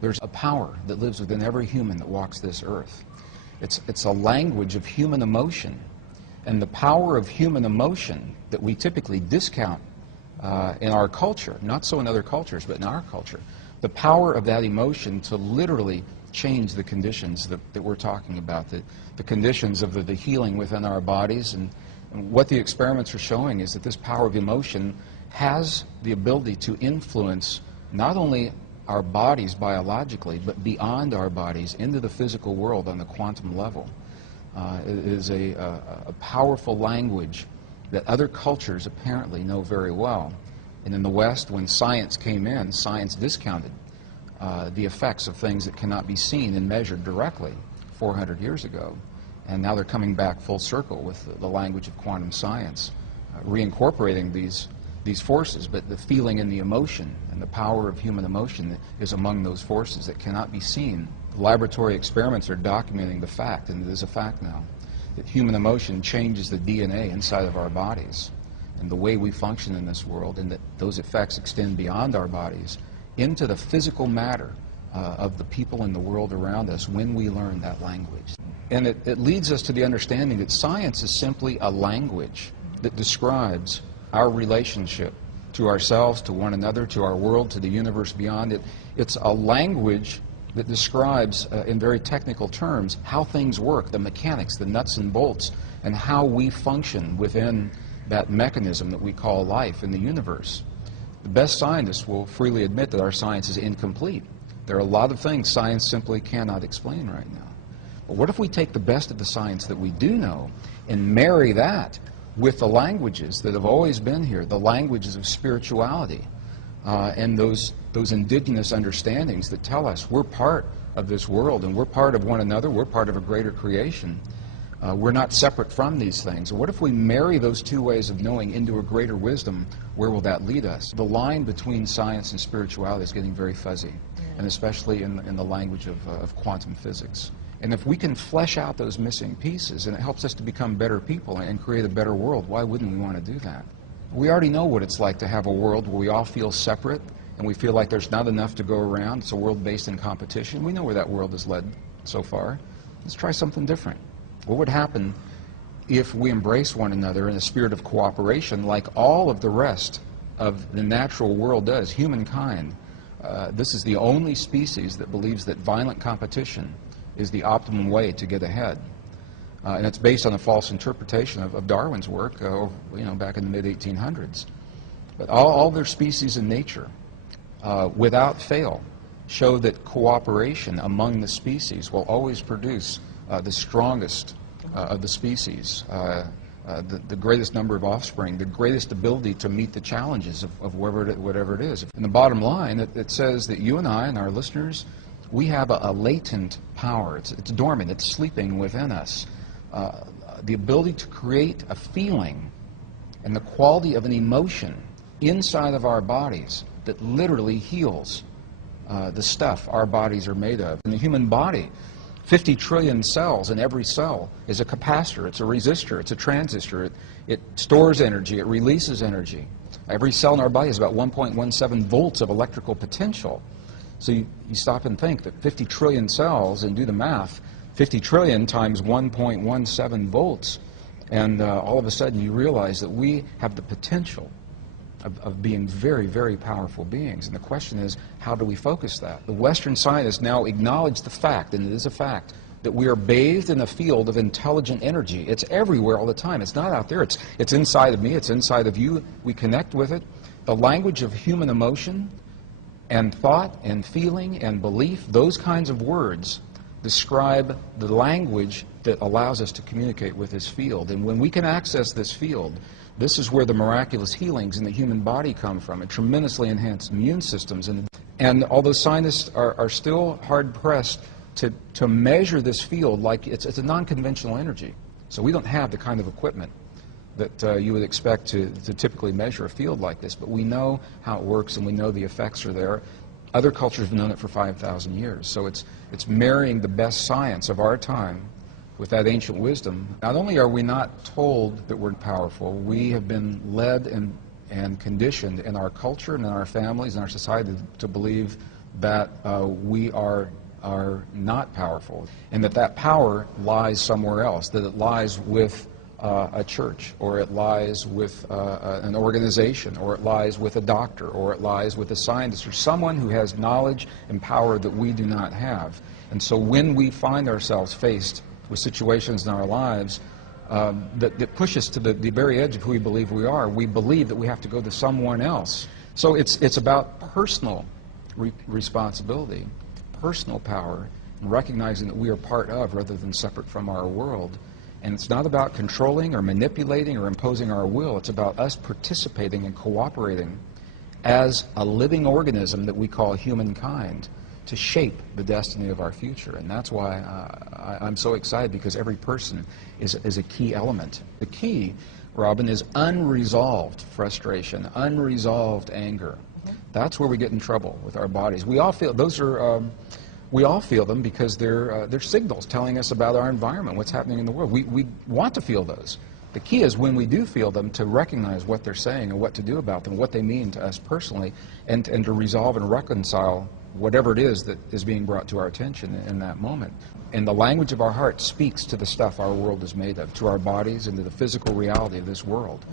There's a power that lives within every human that walks this earth. It's a language of human emotion. And the power of human emotion that we typically discount in our culture, not so in other cultures, but in our culture, the power of that emotion to literally change the conditions that we're talking about, the conditions of the healing within our bodies. And what the experiments are showing is that this power of emotion has the ability to influence not only our bodies biologically, but beyond our bodies into the physical world on the quantum level. It is a powerful language that other cultures apparently know very well. And in the West, when science came in, science discounted the effects of things that cannot be seen and measured directly 400 years ago. And now they're coming back full circle with the language of quantum science, reincorporating these forces, but the feeling and the emotion and the power of human emotion is among those forces that cannot be seen. The laboratory experiments are documenting the fact, and it is a fact now, that human emotion changes the DNA inside of our bodies and the way we function in this world, and that those effects extend beyond our bodies into the physical matter of the people in the world around us when we learn that language. And it leads us to the understanding that science is simply a language that describes our relationship to ourselves, to one another, to our world, to the universe beyond it. It's a language that describes, in very technical terms, how things work, the mechanics, the nuts and bolts, and how we function within that mechanism that we call life in the universe. The best scientists will freely admit that our science is incomplete. There are a lot of things science simply cannot explain right now. But what if we take the best of the science that we do know and marry that with the languages that have always been here, the languages of spirituality, and those indigenous understandings that tell us we're part of this world and we're part of one another, we're part of a greater creation. We're not separate from these things. What if we marry those two ways of knowing into a greater wisdom? Where will that lead us? The line between science and spirituality is getting very fuzzy, and especially in the language of quantum physics. And if we can flesh out those missing pieces, and it helps us to become better people and create a better world, why wouldn't we want to do that? We already know what it's like to have a world where we all feel separate and we feel like there's not enough to go around. It's a world based in competition. We know where that world has led so far. Let's try something different. What would happen if we embrace one another in a spirit of cooperation like all of the rest of the natural world does, humankind? This is the only species that believes that violent competition is the optimum way to get ahead. And it's based on a false interpretation of Darwin's work back in the mid-1800s. But all their species in nature, without fail, show that cooperation among the species will always produce the strongest of the species, the greatest number of offspring, the greatest ability to meet the challenges of whatever it is. In the bottom line, it says that you and I and our listeners, we have a latent power. It's dormant. It's sleeping within us. The ability to create a feeling and the quality of an emotion inside of our bodies that literally heals the stuff our bodies are made of. In the human body, 50 trillion cells, in every cell is a capacitor, it's a resistor, it's a transistor. It stores energy, it releases energy. Every cell in our body has about 1.17 volts of electrical potential. So you stop and think that 50 trillion cells, and do the math, 50 trillion times 1.17 volts, and all of a sudden you realize that we have the potential of being very, very powerful beings. And the question is, how do we focus that? The Western scientists now acknowledge the fact, and it is a fact, that we are bathed in a field of intelligent energy. It's everywhere all the time. It's not out there. It's inside of me. It's inside of you. We connect with it. The language of human emotion and thought and feeling and belief, those kinds of words describe the language that allows us to communicate with this field. And when we can access this field, this is where the miraculous healings in the human body come from. It tremendously enhanced immune systems. And although scientists are still hard-pressed to measure this field like it's a non-conventional energy. So we don't have the kind of equipment that you would expect to typically measure a field like this. But we know how it works, and we know the effects are there. Other cultures have known it for 5,000 years. So it's marrying the best science of our time with that ancient wisdom. Not only are we not told that we're powerful, we have been led and conditioned in our culture and in our families and our society to believe that we are not powerful, and that power lies somewhere else, that it lies with a church, or it lies with an organization, or it lies with a doctor, or it lies with a scientist, or someone who has knowledge and power that we do not have. And so when we find ourselves faced with situations in our lives that push us to the very edge of who we believe we are, we believe that we have to go to someone else. So it's about personal responsibility, personal power, and recognizing that we are part of rather than separate from our world. And it's not about controlling or manipulating or imposing our will. It's about us participating and cooperating as a living organism that we call humankind to shape the destiny of our future. And that's why I'm so excited, because every person is a key element. The key, Robin, is unresolved frustration, unresolved anger. That's where we get in trouble with our bodies. We all feel those are. We all feel them because they're signals telling us about our environment, what's happening in the world. We want to feel those. The key is when we do feel them to recognize what they're saying and what to do about them, what they mean to us personally, and to resolve and reconcile whatever it is that is being brought to our attention in that moment. And the language of our heart speaks to the stuff our world is made of, to our bodies and to the physical reality of this world.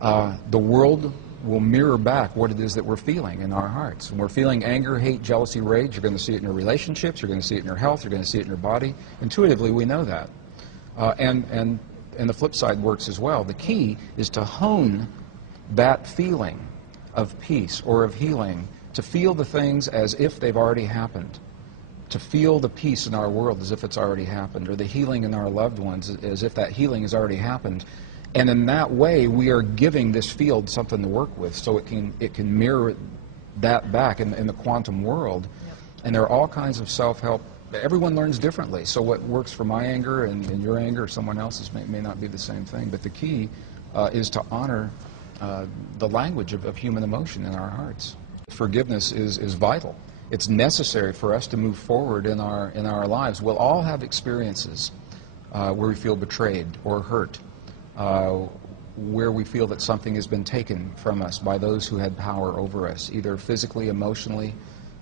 The world will mirror back what it is that we're feeling in our hearts. When we're feeling anger, hate, jealousy, rage, you're going to see it in your relationships, you're going to see it in your health, you're going to see it in your body. Intuitively, we know that. And the flip side works as well. The key is to hone that feeling of peace or of healing, to feel the things as if they've already happened, to feel the peace in our world as if it's already happened, or the healing in our loved ones as if that healing has already happened. And in that way, we are giving this field something to work with, so it can mirror that back in the quantum world. Yep. And there are all kinds of self-help. Everyone learns differently, so what works for my anger and your anger or someone else's may not be the same thing. But the key is to honor the language of human emotion in our hearts. Forgiveness is vital. It's necessary for us to move forward in our lives. We'll all have experiences where we feel betrayed or hurt, where we feel that something has been taken from us by those who had power over us, either physically, emotionally,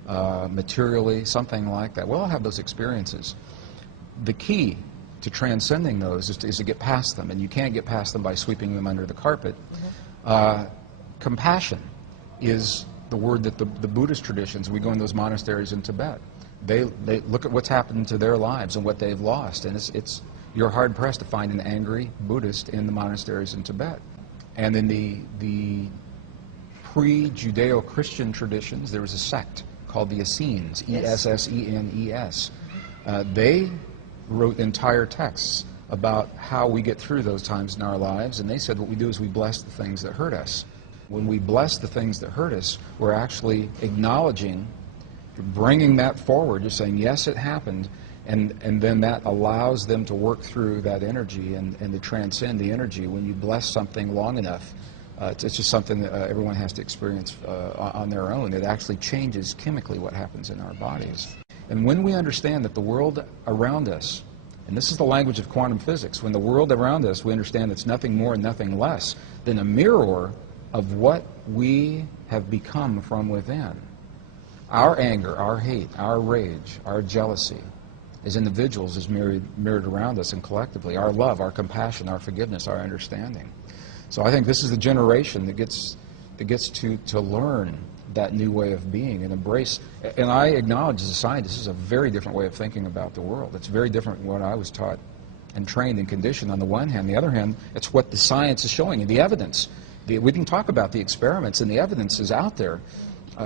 materially, something like that. We'll all have those experiences. The key to transcending those is to get past them, and you can't get past them by sweeping them under the carpet. Compassion is the word that the Buddhist traditions, we go in those monasteries in Tibet, they look at what's happened to their lives and what they've lost, and you're hard-pressed to find an angry Buddhist in the monasteries in Tibet. And in the pre-Judeo-Christian traditions, there was a sect called the Essenes, E-S-S-E-N-E-S. They wrote entire texts about how we get through those times in our lives, and they said what we do is we bless the things that hurt us. When we bless the things that hurt us, we're actually acknowledging, bringing that forward, just saying, yes, it happened, and then that allows them to work through that energy and to transcend the energy. When you bless something long enough, it's just something that everyone has to experience on their own. It actually changes chemically what happens in our bodies. And when we understand that the world around us, and this is the language of quantum physics, when the world around us, we understand it's nothing more and nothing less than a mirror of what we have become from within. Our anger, our hate, our rage, our jealousy, as individuals, is mirrored around us, and collectively, our love, our compassion, our forgiveness, our understanding. So I think this is the generation that gets to learn that new way of being and embrace. And I acknowledge as a scientist, this is a very different way of thinking about the world. It's very different from what I was taught and trained and conditioned on the one hand. On the other hand, it's what the science is showing and the evidence. We can talk about the experiments, and the evidence is out there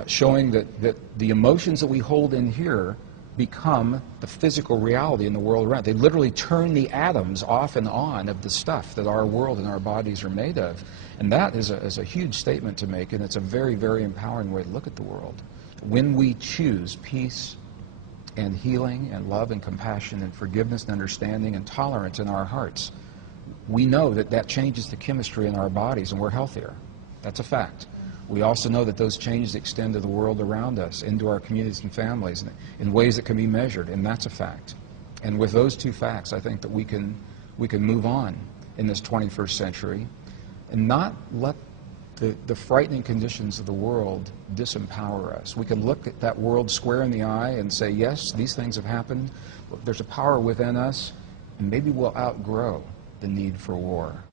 showing that the emotions that we hold in here become the physical reality in the world around. They literally turn the atoms off and on of the stuff that our world and our bodies are made of. And that is a huge statement to make, and it's a very, very empowering way to look at the world. When we choose peace and healing and love and compassion and forgiveness and understanding and tolerance in our hearts, we know that that changes the chemistry in our bodies and we're healthier. That's a fact. We also know that those changes extend to the world around us, into our communities and families, in ways that can be measured, and that's a fact. And with those two facts, I think that we can move on in this 21st century and not let The frightening conditions of the world disempower us. We can look at that world square in the eye and say, yes, these things have happened. There's a power within us, and maybe we'll outgrow the need for war.